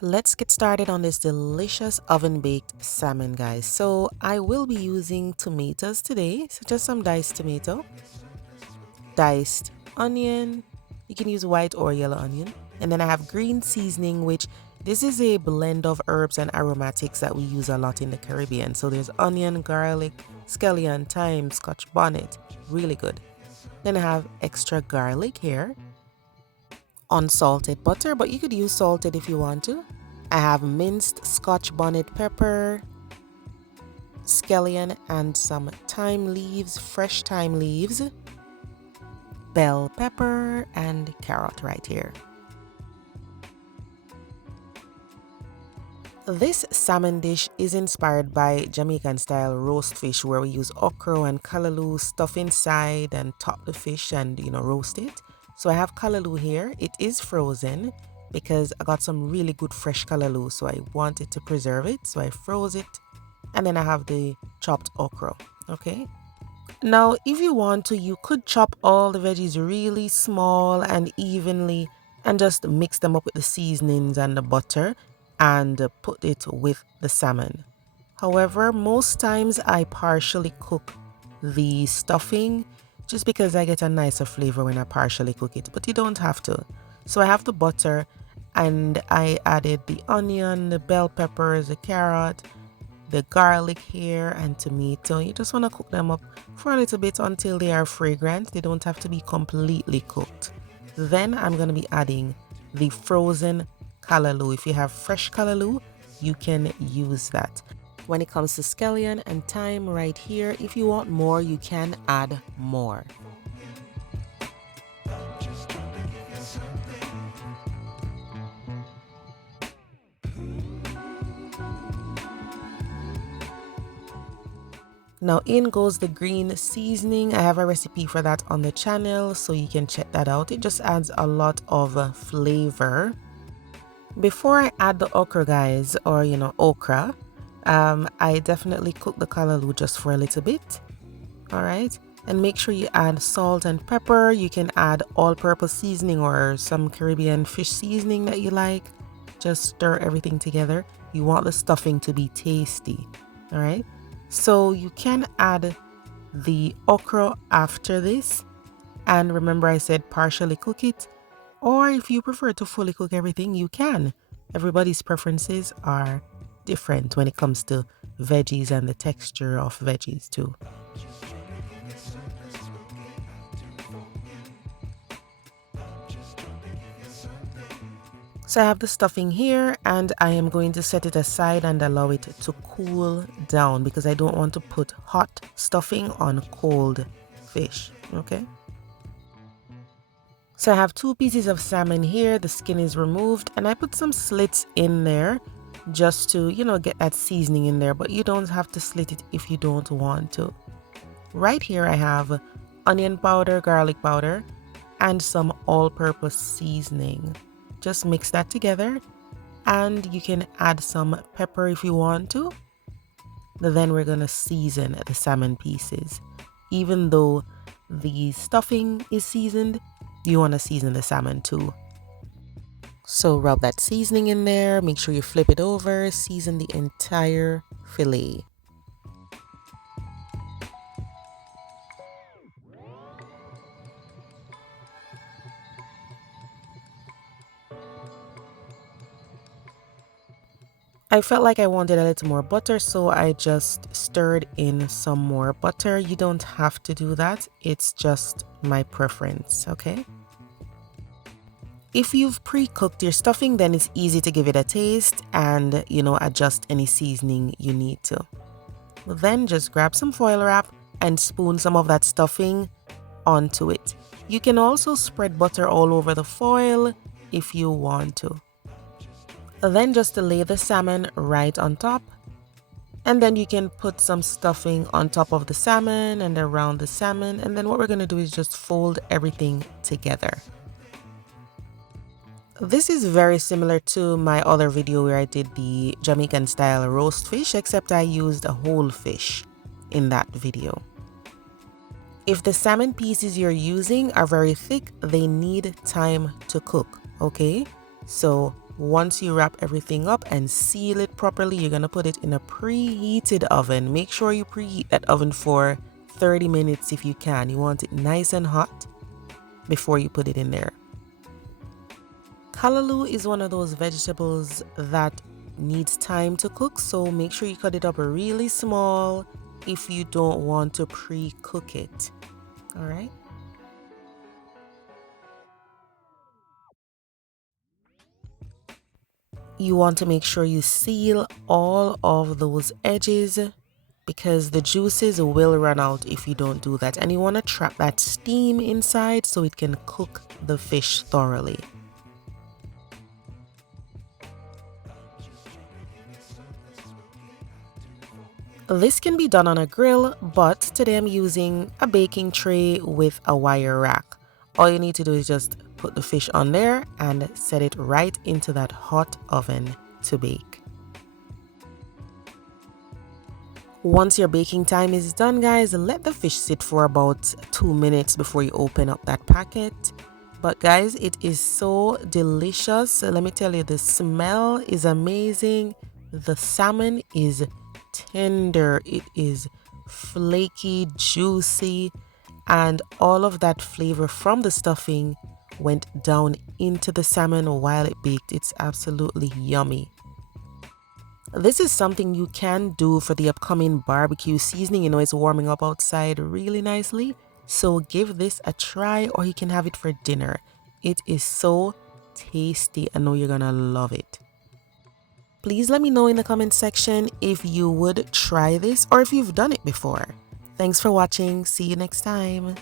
Let's get started on this delicious oven baked salmon, guys. So I will be using tomatoes today. So just some diced tomato, diced onion. You can use white or yellow onion. And then I have green seasoning, which this is a blend of herbs and aromatics that we use a lot in the Caribbean. So there's onion, garlic, scallion, thyme, scotch bonnet. Really good. Then I have extra garlic here, unsalted butter, but you could use salted if you want to. I have minced scotch bonnet pepper, scallion, and some thyme leaves, fresh thyme leaves, bell pepper, and carrot right here. This salmon dish is inspired by Jamaican style roast fish where we use okra and callaloo, stuff inside and top the fish and roast it. So I have callaloo here. It is frozen because I got some really good fresh callaloo, so I wanted to preserve it, so I froze it. And then I have the chopped okra. Okay, now if you want to, you could chop all the veggies really small and evenly and just mix them up with the seasonings and the butter and put it with the salmon. However, most times I partially cook the stuffing just because I get a nicer flavor when I partially cook it, but you don't have to. So I have the butter and I added the onion, the bell peppers, the carrot, the garlic here, and tomato. You just want to cook them up for a little bit until they are fragrant. They don't have to be completely cooked. Then I'm going to be adding the frozen callaloo. If you have fresh callaloo, you can use that. When it comes to scallion and thyme right here, if you want more, you can add more. Now in goes the green seasoning. I have a recipe for that on the channel, so you can check that out. It just adds a lot of flavor. Before I add the okra, guys, or okra, I definitely cook the callaloo just for a little bit. All right, and make sure you add salt and pepper. You can add all-purpose seasoning or some Caribbean fish seasoning that you like. Just stir everything together. You want the stuffing to be tasty. All right, so you can add the okra after this, and remember I said partially cook it, or if you prefer to fully cook everything, you can. Everybody's preferences are different when it comes to veggies and the texture of veggies too. So I have the stuffing here and I am going to set it aside and allow it to cool down because I don't want to put hot stuffing on cold fish. Okay. So I have 2 pieces of salmon here. The skin is removed and I put some slits in there just to, get that seasoning in there, but you don't have to slit it if you don't want to. Right here I have onion powder, garlic powder, and some all-purpose seasoning. Just mix that together and you can add some pepper if you want to. Then we're going to season the salmon pieces. Even though the stuffing is seasoned, you want to season the salmon too. So rub that seasoning in there, make sure you flip it over, season the entire fillet. I felt like I wanted a little more butter, so I just stirred in some more butter. You don't have to do that. It's just my preference, okay? If you've pre-cooked your stuffing, then it's easy to give it a taste and, adjust any seasoning you need to. Then just grab some foil wrap and spoon some of that stuffing onto it. You can also spread butter all over the foil if you want to. Then just lay the salmon right on top, and then you can put some stuffing on top of the salmon and around the salmon, and then what we're going to do is just fold everything together. This is very similar to my other video where I did the Jamaican style roast fish, except I used a whole fish in that video. If the salmon pieces you're using are very thick, they need time to cook, okay? So Once you wrap everything up and seal it properly, you're going to put it in a preheated oven. Make sure you preheat that oven for 30 minutes if you can. You want it nice and hot before you put it in there. Callaloo is one of those vegetables that needs time to cook, so make sure you cut it up really small if you don't want to pre-cook it. All right. You want to make sure you seal all of those edges because the juices will run out if you don't do that. And you want to trap that steam inside so it can cook the fish thoroughly. This can be done on a grill, but today I'm using a baking tray with a wire rack. All you need to do is just put the fish on there and set it right into that hot oven to bake. Once your baking time is done, guys, let the fish sit for about 2 minutes before you open up that packet. But guys, it is so delicious. Let me tell you, the smell is amazing. The salmon is tender. It is flaky, juicy, and all of that flavor from the stuffing went down into the salmon while it baked. It's absolutely yummy. This is something you can do for the upcoming barbecue seasoning. You know, it's warming up outside really nicely. So give this a try, or you can have it for dinner. It is so tasty. I know you're gonna love it. Please let me know in the comment section if you would try this or if you've done it before. Thanks for watching. See you next time.